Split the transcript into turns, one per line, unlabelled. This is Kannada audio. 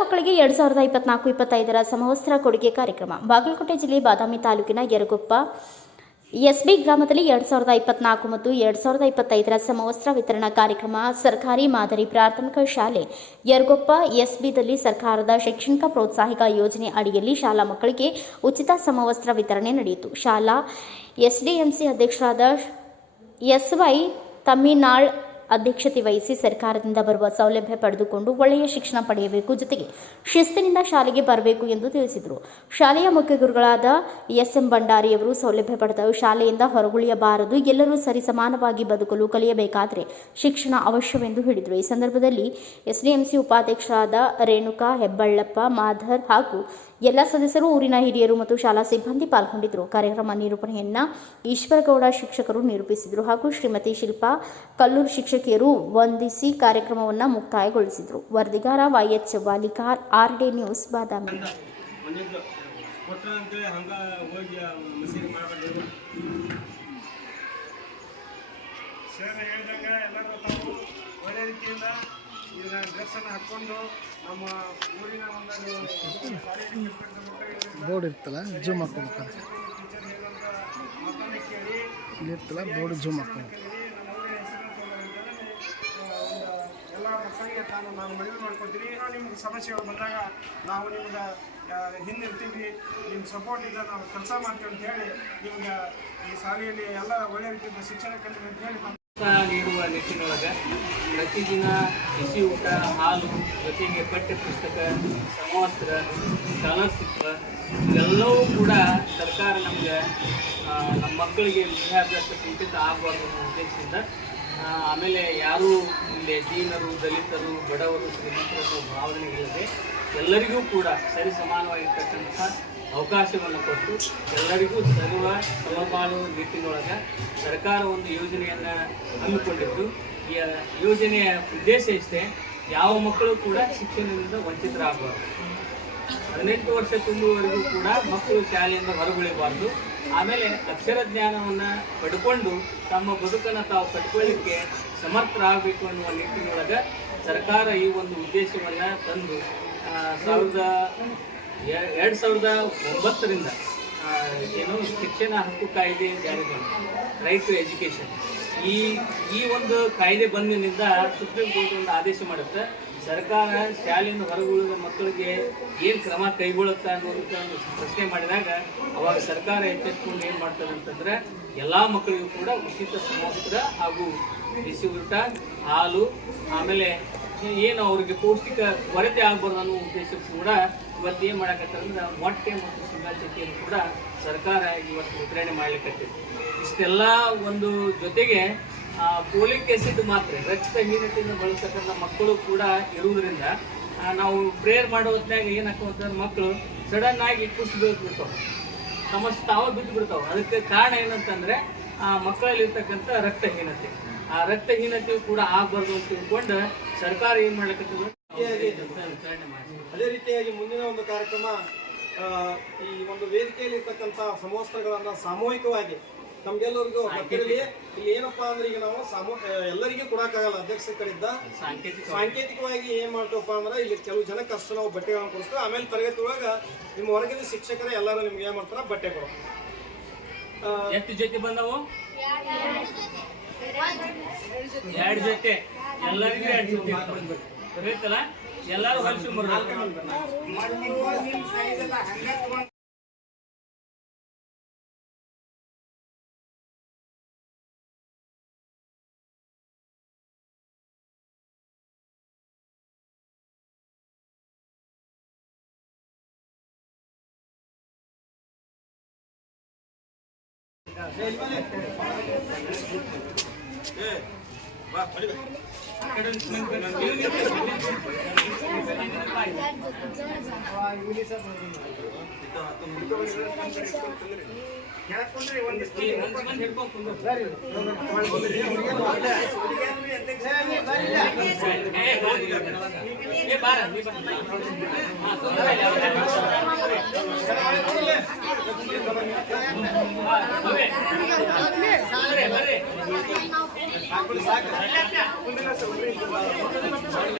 ಮಕ್ಕಳಿಗೆ ಎರಡ್ ಸಾವಿರದ ಇಪ್ಪತ್ನಾಲ್ಕು ಇಪ್ಪತ್ತೈದರ ಸಮವಸ್ತ್ರ ಕೊಡುಗೆ ಕಾರ್ಯಕ್ರಮ. ಬಾಗಲಕೋಟೆ ಜಿಲ್ಲೆ ಬಾದಾಮಿ ತಾಲೂಕಿನ ಯರಗೊಪ್ಪ, ಎಸ್ಬಿ ಗ್ರಾಮದಲ್ಲಿ ಎರಡ್ ಸಾವಿರದ ಇಪ್ಪತ್ನಾಲ್ಕು ಮತ್ತು ಎರಡ್ ಸಾವಿರದ ಇಪ್ಪತ್ತೈದರ ಸಮವಸ್ತ್ರ ವಿತರಣಾ ಕಾರ್ಯಕ್ರಮ, ಸರ್ಕಾರಿ ಮಾದರಿ ಪ್ರಾಥಮಿಕ ಶಾಲೆ, ಯರಗೊಪ್ಪ, ಎಸ್ಬಿದಲ್ಲಿ ಸರ್ಕಾರದ ಶೈಕ್ಷಣಿಕ ಪ್ರೋತ್ಸಾಹಿಕ ಯೋಜನೆ ಅಡಿಯಲ್ಲಿ ಶಾಲಾ ಮಕ್ಕಳಿಗೆ ಉಚಿತ ಸಮವಸ್ತ್ರ ವಿತರಣೆ ನಡೆಯಿತು. ಶಾಲಾ ಎಸ್ಡಿಎಂಸಿ ಅಧ್ಯಕ್ಷರಾದ ಎಸ್ವೈ ತಮಿಳ್ನಾಳ್ ಅಧ್ಯಕ್ಷತೆ ವಹಿಸಿ ಸರ್ಕಾರದಿಂದ ಬರುವ ಸೌಲಭ್ಯ ಪಡೆದುಕೊಂಡು ಒಳ್ಳೆಯ ಶಿಕ್ಷಣ ಪಡೆಯಬೇಕು ಜೊತೆಗೆ ಶಿಸ್ತಿನಿಂದ ಶಾಲೆಗೆ ಬರಬೇಕು ಎಂದು ತಿಳಿಸಿದರು. ಶಾಲೆಯ ಮುಖ್ಯ ಗುರುಗಳಾದ ಎಸ್ ಎಂ ಭಂಡಾರಿಯವರು ಸೌಲಭ್ಯ ಪಡೆದ ಶಾಲೆಯಿಂದ ಹೊರಗುಳಿಯಬಾರದು, ಎಲ್ಲರೂ ಸರಿಸಮಾನವಾಗಿ ಬದುಕಲು ಕಲಿಯಬೇಕಾದರೆ ಶಿಕ್ಷಣ ಅವಶ್ಯವೆಂದು ಹೇಳಿದರು. ಈ ಸಂದರ್ಭದಲ್ಲಿ ಎಸ್ಡಿಎಂಸಿ ಉಪಾಧ್ಯಕ್ಷರಾದ ರೇಣುಕಾ ಹೆಬ್ಬಳ್ಳಪ್ಪ, ಮಾಧರ್ ಹಾಗೂ ಎಲ್ಲ ಸದಸ್ಯರು, ಊರಿನ ಹಿರಿಯರು ಮತ್ತು ಶಾಲಾ ಸಿಬ್ಬಂದಿ ಪಾಲ್ಗೊಂಡಿದ್ದರು. ಕಾರ್ಯಕ್ರಮ ನಿರೂಪಣೆಯನ್ನ ಈಶ್ವರಗೌಡ ಶಿಕ್ಷಕರು ನಿರೂಪಿಸಿದರು ಹಾಗೂ ಶ್ರೀಮತಿ ಶಿಲ್ಪಾ ಕಲ್ಲೂರು ಶಿಕ್ಷಕಿಯರು ವಂದಿಸಿ ಕಾರ್ಯಕ್ರಮವನ್ನು ಮುಕ್ತಾಯಗೊಳಿಸಿದರು. ವರದಿಗಾರ YH Walikar, R D news, Badami.
Sir ಹೇಳಿದಂಗೆ ಎಲ್ಲರೂ ತಾವು ಒಳ್ಳೆ ರೀತಿಯಿಂದ ಈಗ ಡ್ರೆಸ್ಸನ್ನು ಹಾಕ್ಕೊಂಡು ನಮ್ಮ ಊರಿನ ಒಂದು
ಬೋರ್ಡ್ ಇರ್ತಲ್ಲ ಜೂಮ್
ಮಾತನ್ನು ಕೇಳಿ
ಇಲ್ಲಿ ಇರ್ತಲ್ಲ ಬೋರ್ಡ್ ಜೂಮ್
ಊರಿನ ಎಲ್ಲ ಮಕ್ಕಳಿಗೆ ತಾನು ನಾನು ಮನವಿ ಮಾಡ್ಕೊತೀನಿ ಏನೋ ನಿಮ್ಗೆ ಸಮಸ್ಯೆಗಳು ಬಂದಾಗ ನಾವು ನಿಮ್ಗೆ ಹಿಂದಿರ್ತೀವಿ. ನಿಮ್ಮ ಸಪೋರ್ಟ್ ಇದೆ ನಾವು ಕೆಲಸ ಮಾಡ್ತೀವಿ ಅಂತ ಹೇಳಿ ನಿಮ್ಗೆ ಈ ಶಾಲೆಯಲ್ಲಿ ಎಲ್ಲ ಒಳ್ಳೆ ರೀತಿಯಿಂದ ಶಿಕ್ಷಣ ಕಲಿತೀವಿ ಅಂತ ಹೇಳಿ
ನೀಡುವ ನಿಟ್ಟಿನೊಳಗೆ ಪ್ರತಿದಿನ ಬಿಸಿ ಊಟ, ಹಾಲು, ಜೊತೆಗೆ ಪಠ್ಯ ಪುಸ್ತಕ, ಸಮವಸ್ತ್ರ ಚಲನಚಿತ್ರ ಎಲ್ಲವೂ ಕೂಡ ಸರ್ಕಾರ ನಮಗೆ ನಮ್ಮ ಮಕ್ಕಳಿಗೆ ವಿದ್ಯಾಭ್ಯಾಸ ಕುಂಠಿತ ಆಗಬಾರ್ದು ಅನ್ನೋ ಉದ್ದೇಶದಿಂದ ಆಮೇಲೆ ಯಾರೂ ಇಲ್ಲಿ ದೀನರು, ದಲಿತರು, ಬಡವರು, ಶ್ರೀಮಂತರು ಇಲ್ಲದೆ ಎಲ್ಲರಿಗೂ ಕೂಡ ಸರಿ ಸಮಾನವಾಗಿರ್ತಕ್ಕಂಥ ಅವಕಾಶವನ್ನು ಕೊಟ್ಟು ಎಲ್ಲರಿಗೂ ಸರ್ವ ಸಮಬಾಳು ನಿಟ್ಟಿನೊಳಗೆ ಸರ್ಕಾರ ಒಂದು ಯೋಜನೆಯನ್ನು ಹಮ್ಮಿಕೊಂಡಿದ್ದು. ಈ ಯೋಜನೆಯ ಉದ್ದೇಶ ಇಷ್ಟೇ ಯಾವ ಮಕ್ಕಳು ಕೂಡ ಶಿಕ್ಷಣದಿಂದ ವಂಚಿತರಾಗಬಾರ್ದು. ಹದಿನೆಂಟು ವರ್ಷ ತುಂಬುವವರೆಗೂ ಕೂಡ ಮಕ್ಕಳು ಶಾಲೆಯಿಂದ ಹೊರಗುಳಿಬಾರ್ದು. ಆಮೇಲೆ ಅಕ್ಷರ ಜ್ಞಾನವನ್ನು ಪಡ್ಕೊಂಡು ತಮ್ಮ ಬದುಕನ್ನು ತಾವು ಕಟ್ಕೊಳ್ಳಿಕ್ಕೆ ಸಮರ್ಥರಾಗಬೇಕು ಅನ್ನುವ ನಿಟ್ಟಿನೊಳಗೆ ಸರ್ಕಾರ ಈ ಒಂದು ಉದ್ದೇಶವನ್ನು ತಂದು ಸಾವಿರದ ಎರಡು ಸಾವಿರದ ಒಂಬತ್ತರಿಂದ ಏನು ಶಿಕ್ಷಣ ಹಕ್ಕು ಕಾಯ್ದೆ ಜಾರಿ ರೈಟ್ ಟು ಎಜುಕೇಷನ್. ಈ ಈ ಒಂದು ಕಾಯ್ದೆ ಬಂದಿನಿಂದ ಸುಪ್ರೀಂ ಕೋರ್ಟ್ ಒಂದು ಆದೇಶ ಮಾಡುತ್ತೆ. ಸರ್ಕಾರ ಶಾಲೆಯಿಂದ ಹೊರಗುಳಿದ ಮಕ್ಕಳಿಗೆ ಏನು ಕ್ರಮ ಕೈಗೊಳ್ಳುತ್ತೆ ಅನ್ನೋದಕ್ಕ ಒಂದು ಪ್ರಶ್ನೆ ಮಾಡಿದಾಗ, ಅವಾಗ ಸರ್ಕಾರ ಎಚ್ಚೆತ್ಕೊಂಡು ಏನು ಮಾಡ್ತಾರೆ ಅಂತಂದ್ರೆ, ಎಲ್ಲ ಮಕ್ಕಳಿಗೂ ಕೂಡ ಉಚಿತ ಸಮವಸ್ತ್ರ ಹಾಗೂ ಬಿಸಿ ಊಟ, ಹಾಲು, ಆಮೇಲೆ ಏನು ಅವರಿಗೆ ಪೌಷ್ಟಿಕ ಕೊರತೆ ಆಗ್ಬಾರ್ದು ಅನ್ನೋ ಉದ್ದೇಶಕ್ಕೆ ಕೂಡ ಇವತ್ತು ಏನು ಮಾಡಕತ್ತಂದ್ರೆ ಮೊಟ್ಟೆ ಮತ್ತು ಸಿಂಗಾಚಕ್ಕಿಯನ್ನು ಕೂಡ ಸರ್ಕಾರ ಇವತ್ತು ವಿತರಣೆ ಮಾಡಲಿಕ್ಕೆ ಇಷ್ಟೆಲ್ಲ ಒಂದು ಜೊತೆಗೆ ಪೋಲಿಕ್ ಆ್ಯಸಿಡ್ ಮಾತ್ರೆ, ರಕ್ತಹೀನತೆಯಿಂದ ಬಳಸ್ತಕ್ಕಂಥ ಮಕ್ಕಳು ಕೂಡ ಇರುವುದರಿಂದ ನಾವು ಪ್ರೇಯರ್ ಮಾಡೋ ಹೊತ್ತಿನಾಗ ಏನಾಗ್ತಾವ ಅಂತಂದ್ರೆ ಮಕ್ಕಳು ಸಡನ್ ಆಗಿ ಕುಸಿದು ಬೀಳ್ಬಿಡ್ತಾವೆ ತಮ್ಮ ತಾವು ಬಿದ್ದು ಬಿಡ್ತಾವೆ. ಅದಕ್ಕೆ ಕಾರಣ ಏನಂತಂದ್ರೆ, ಆ, ಮಕ್ಕಳಲ್ಲಿರ್ತಕ್ಕಂಥ ರಕ್ತಹೀನತೆ. ಆ ರಕ್ತಹೀನತೆ ಕೂಡ ಆಗ್ಬಾರ್ದು ಅಂತ ತಿಳ್ಕೊಂಡು ಸರ್ಕಾರ ಏನ್ ಮಾಡ್ಲಿಕ್ಕೆ
ಅದೇ ರೀತಿಯಾಗಿ ಮುಂದಿನ ಒಂದು ಕಾರ್ಯಕ್ರಮ ಆ, ಈ ಒಂದು ವೇದಿಕೆಯಲ್ಲಿ ಇರ್ತಕ್ಕಂಥ ಸಮವಸ್ತ್ರಗಳನ್ನ ಸಾಮೂಹಿಕವಾಗಿ ನಮ್ಗೆಲ್ಲರಿಗೂ ಗೊತ್ತಿರಲಿ. ಇಲ್ಲಿ ಏನಪ್ಪಾ ಅಂದ್ರೆ ಈಗ ನಾವು ಸಾಮೂ ಎಲ್ಲರಿಗೂ ಕೊಡಕ್ಕಾಗಲ್ಲ ಅಧ್ಯಕ್ಷ ಕಡೆಯಿಂದ ಸಾಂಕೇತಿಕವಾಗಿ ಏನ್ ಮಾಡ್ತೇವಪ್ಪ ಅಂದ್ರೆ ಇಲ್ಲಿ ಕೆಲವು ಜನಕ್ಕೆ ಅಷ್ಟು ನಾವು ಬಟ್ಟೆಗಳನ್ನ ಕೊಡಿಸ್ತೀವಿ. ಆಮೇಲೆ ತರಗತಿ ಒಳಗ ನಿಮ್ಮ ಹೊರಗಿನ ಶಿಕ್ಷಕರೇ ಎಲ್ಲರೂ ನಿಮ್ಗೆ ಏನ್ ಮಾಡ್ತಾರ? ಬಟ್ಟೆ ಕೊಡೋ
ಎಷ್ಟು ಜೊತೆ ಬಂದವು? ಎರಡು ಜೊತೆ. ಎಲ್ಲರಿಗೂ ಎರಡು ಜೊತೆ. ಗೊತ್ತಾಯ್ತಲ್ಲ ಎಲ್ಲರೂ ಹೊಲಿಸಿ ಹಿಡ್ಕೊಂಡು ¿Qué pasa? ¿Qué ನೀ